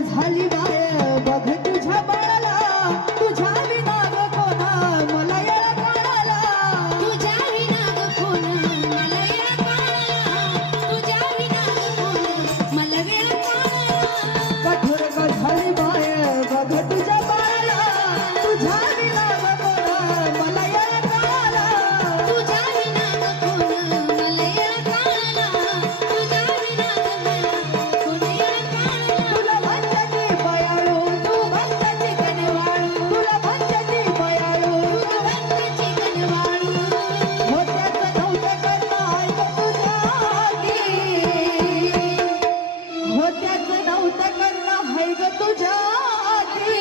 झाली बाय बघ तुझ्या बाळाला तुझ्या विना ग कोणा मला येळा काढाला तुझ्या विना ग कोण मला येळा काढाला तुझ्या विना ग कोण मला वेळ काढाला कठोर ग झाली बाय बघ तुझ्या बाळाला तुझ्या विना ग कोणा मला येळा काढाला तुझ्या विना ग कोण मला येळा काढाला तुझ्या विना ग कोण येळा काढाला तुला भक्ताची बयाळू तू भक्ताची कनवाळू तुला भक्ताची बयाळू तू भक्ताची कनवाळू होत्याचं नव्हतं करणं आहे ग तुझ्या आधी होत्याचं नव्हतं करणं आहे ग तुझ्या आधी